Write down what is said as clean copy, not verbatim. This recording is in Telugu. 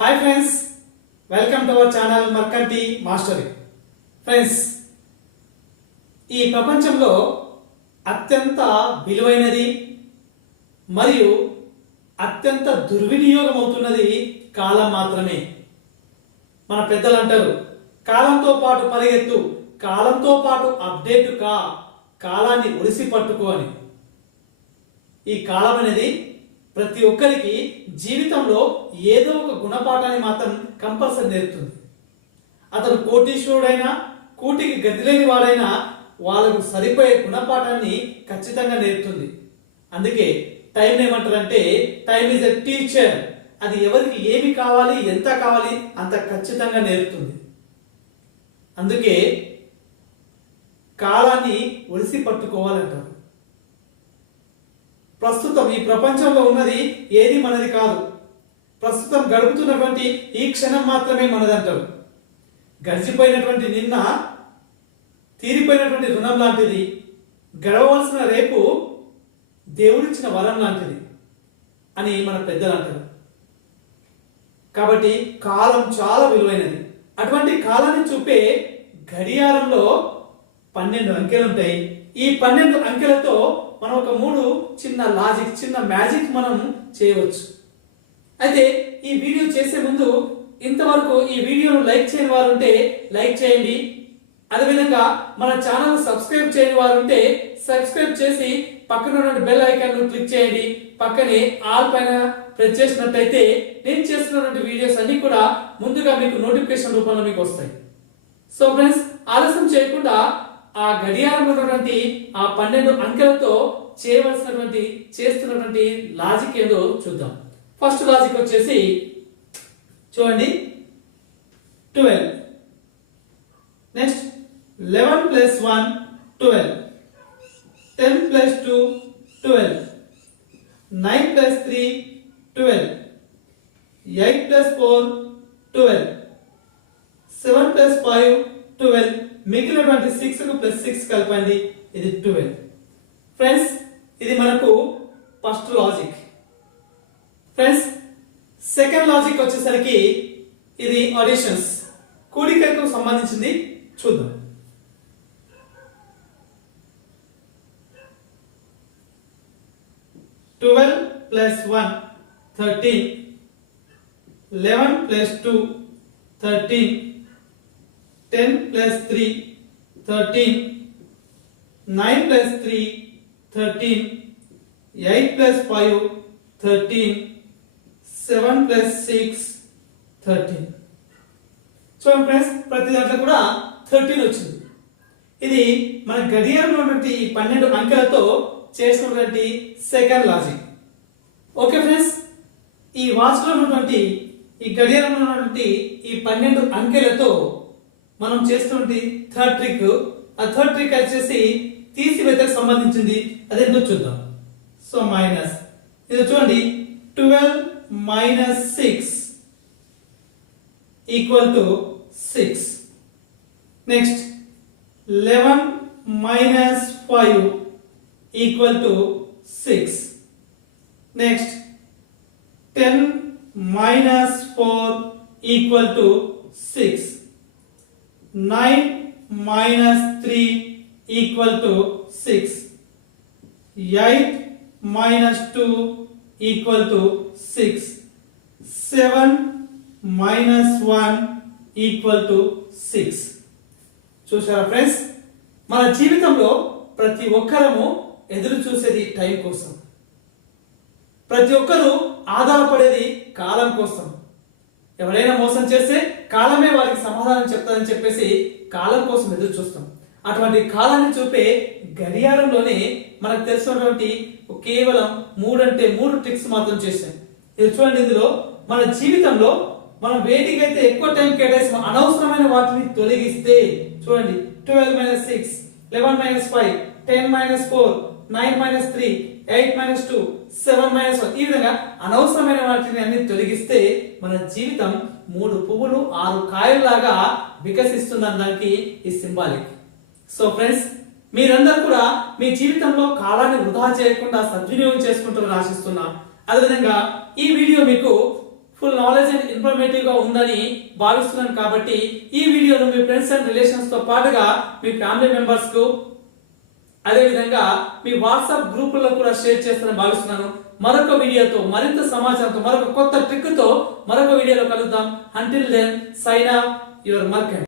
Hi friends, welcome to our channel Mercantile Mastery. Friends, ఈ ప్రపంచంలో అత్యంత విలువైనది మరియు అత్యంత దుర్వినియోగం అవుతున్నది కాలం మాత్రమే. మన పెద్దలు అంటారు, కాలంతో పాటు పరిగెత్తు, కాలంతో పాటు అప్డేట్ కా, కాలాన్ని ఒడిసి పట్టుకో అని. ఈ కాలం అనేది ప్రతి ఒక్కరికి జీవితంలో ఏదో ఒక గుణపాఠాన్ని మాత్రం కంపల్సరీ నేర్పుతుంది. అతను కోటీశ్వరుడైనా, కూటికి గది లేని వాడైనా వాళ్ళకు సరిపోయే గుణపాఠాన్ని ఖచ్చితంగా నేర్పుతుంది. అందుకే టైం ఏమంటారంటే, టైం ఈజ్ ఎ టీచర్. అది ఎవరికి ఏమి కావాలి, ఎంత కావాలి అంత ఖచ్చితంగా నేర్పుతుంది. అందుకే కాలాన్ని ఒలిసి పట్టుకోవాలంటారు. ప్రస్తుతం ఈ ప్రపంచంలో ఉన్నది ఏది మనది కాదు. ప్రస్తుతం గడుపుతున్నటువంటి ఈ క్షణం మాత్రమే మనదంటారు. గడిచిపోయినటువంటి నిన్న తీరిపోయినటువంటి రుణం లాంటిది. గడవలసిన రేపు దేవుడిచ్చిన వరం లాంటిది అని మన పెద్దలు అంటారు. కాబట్టి కాలం చాలా విలువైనది. అటువంటి కాలాన్ని చూపే గడియారంలో 12 అంకెలు ఉంటాయి. ఈ 12 అంకెలతో మనం ఒక 3 చిన్న లాజిక్, చిన్న మ్యాజిక్ మనం చేయవచ్చు. అయితే ఈ వీడియో చేసే ముందు ఇంతవరకు ఈ వీడియోను లైక్ చేయని వారు ఉంటే లైక్ చేయండి. అదేవిధంగా మన ఛానల్ సబ్స్క్రైబ్ చేయని వారు ఉంటే సబ్స్క్రైబ్ చేసి పక్కన ఉన్న బెల్ ఐకాన్ ను క్లిక్ చేయండి. పక్కనే ఆల్ పైన ప్రెస్ చేసినట్టయితే నేను చేస్తున్నటువంటి వీడియోస్ అన్ని కూడా ముందుగా మీకు నోటిఫికేషన్ రూపంలో మీకు వస్తాయి. సో ఫ్రెండ్స్, ఆలస్యం చేయకుండా ఆ గడియారంలో ఉన్నటువంటి ఆ 12 అంకెలతో చేస్తున్నటువంటి లాజిక్ ఏందో చూద్దాం. ఫస్ట్ లాజిక్ వచ్చేసి చూడండి, 12. నెక్స్ట్ 11 + 1 12, 10 + 2 12, 9 + 3 12, 8 + 4 12, 7 + 5 12, మిగిలినటువంటి 6 కు +6 కలపండి, ఇది 12. ఫ్రెండ్స్, ఇది మనకు first logic. Friends, second logic వచ్చేసరికి ఇది అడిషన్స్, కూడికలకు సంబంధించింది. చూద్దాం. "12 + 1 13, 11 + 2 13, 10 + 3 13, 9 + 3 13, 8 + 5 13, 7 + 6 13." చూడండి ఫ్రెండ్స్, ప్రతి దాంట్లో కూడా 13 వచ్చింది. ఇది మన గడియారంలో ఉన్నటువంటి 12 అంకెలతో చేసినటువంటి సెకండ్ లాజిక్. ఓకే ఫ్రెండ్స్, ఈ వాచ్ లో ఉన్నటువంటి, ఈ గడియారంలో ఉన్నటువంటి ఈ 12 అంకెలతో మనం చేస్తున్నటువంటి థర్డ్ ట్రిక్. ఆ థర్డ్ ట్రిక్ వచ్చేసి తీసివేతకు సంబంధించింది. అదేంటో చూద్దాం. సో మైనస్, ఇది చూడండి, 12 - 6 = 6. నెక్స్ట్ 11 - 5 = 6. నెక్స్ట్ 10 - 4 = 6. 9 - 3 = 6. 8 - 2 = 6. 7 - 1 = 6. చూసారా ఫ్రెండ్స్, మన జీవితంలో ప్రతి ఒక్కరము ఎదురు చూసేది టైం కోసం. ప్రతి ఒక్కరూ ఆధారపడేది కాలం కోసం. ఎవరైనా మోసం చేస్తే కాలమే వారికి సమాధానం చెప్తాదని చెప్పేసి కాలం కోసం ఎదురు చూస్తాం. అటువంటి కాలాన్ని చూపే గడియారంలోనే మనకు తెలిసినటువంటి కేవలం 3 ట్రిక్స్ మాత్రం చేశాం. ఇది చూడండి, ఇందులో మన జీవితంలో మనం వేటికైతే ఎక్కువ టైం కేటాయిస్తాం, అనవసరమైన వాటిని తొలగిస్తే చూడండి, 12 - 6, 11 - 5, 10 - 4, 9 - 3, 8 - 2, 7 - 1, ఈ విధంగా అనవసరమైన వాటిని అన్ని తొలగిస్తే మన జీవితం 3 పువ్వులు 6 కాయల్లాగా వికసిస్తుందనడానికి ఈ సింబాలిక్. సో ఫ్రెండ్స్, మీరందరూ కూడా మీ జీవితంలో కాలాన్ని వృధా చేయకుండా సద్వినియోగం చేసుకుంటారని ఆశిస్తున్నా. అదేవిధంగా ఈ వీడియో మీకు ఫుల్ నాలెడ్జ్ అండ్ ఇన్ఫర్మేటివ్ గా ఉందని భావిస్తున్నాను. కాబట్టి ఈ వీడియోను మీ ఫ్రెండ్స్ అండ్ రిలేషన్స్ తో పాటుగా మీ ఫ్యామిలీ మెంబర్స్ కు అదే విధంగా మీ వాట్సాప్ గ్రూపుల్లో కూడా షేర్ చేస్తానని భావిస్తున్నాను. మరొక వీడియోతో మరింత సమాచారంతో మరొక కొత్త ట్రిక్ తో మరొక వీడియోలో కలుద్దాం. Until then sign off your మార్కెంట్.